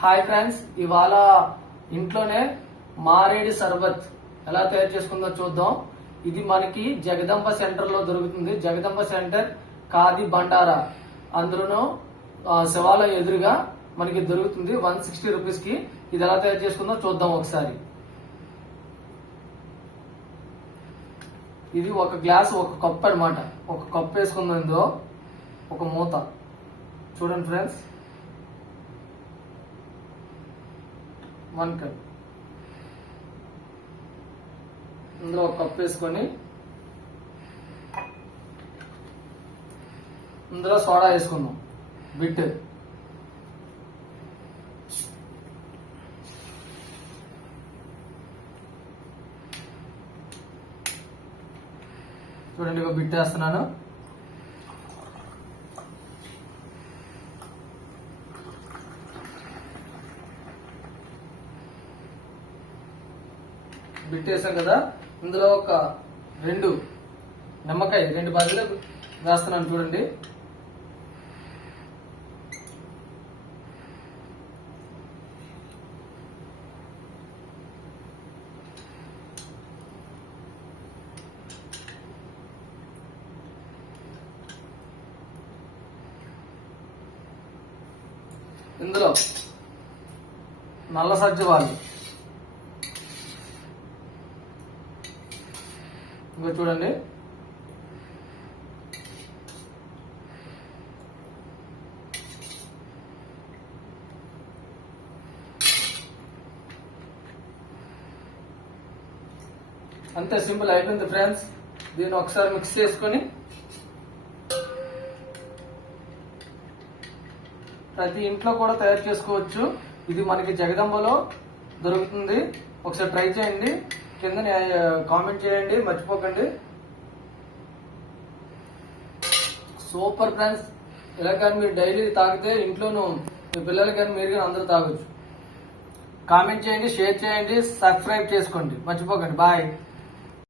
Hi friends, ఇవాళ ఇంట్లోనే మారేడు సర్బత్ ఎలా తయారు చేసుకుందో చూద్దాం. ఇది మనకి జగదంబ సెంటర్ లో దొరుకుతుంది. జగదంబ సెంటర్ ఖాదీ బండారా అందులోనూ శివాలయం ఎదురుగా మనకి దొరుకుతుంది 160 రూపీస్ కి. ఇది ఎలా తయారు చేసుకుందో చూద్దాం ఒకసారి. ఇది ఒక గ్లాస్, ఒక కప్ అన్నమాట. ఒక కప్ వేసుకుందాం. ఇందులో ఒక మూత చూడండి ఫ్రెండ్స్, 1 కప్. ఇందులో ఒక కప్ వేసుకొని ఇందులో సోడా వేసుకుందాం, బిట్. చూడండి, ఒక బిట్ వేస్తున్నాను. బిట్ వేసాం కదా, ఇందులో ఒక 2 నిమ్మకాయ 2 బదులు వేస్తున్నాను. చూడండి, ఇందులో నల్ల సజ్జవాలు ఇంకా చూడండి, అంతే, సింపుల్ అయిపోయింది ఫ్రెండ్స్. దీన్ని ఒకసారి మిక్స్ చేసుకొని ప్రతి ఇంట్లో కూడా తయారు చేసుకోవచ్చు. ఇది మనకి జగదంబలో దొరుకుతుంది. ఒకసారి ట్రై చేయండి, కింద కామెంట్ చేయండి, మర్చిపోకండి. Super friends. ఇలా కానీ మీరు డైలీ తాగితే ఇంట్లోనూ మీ పిల్లలు కానీ మీరు కానీ అందరూ తాగొచ్చు. కామెంట్ చేయండి, షేర్ చేయండి, సబ్స్క్రైబ్ చేసుకోండి, మర్చిపోకండి. బాయ్.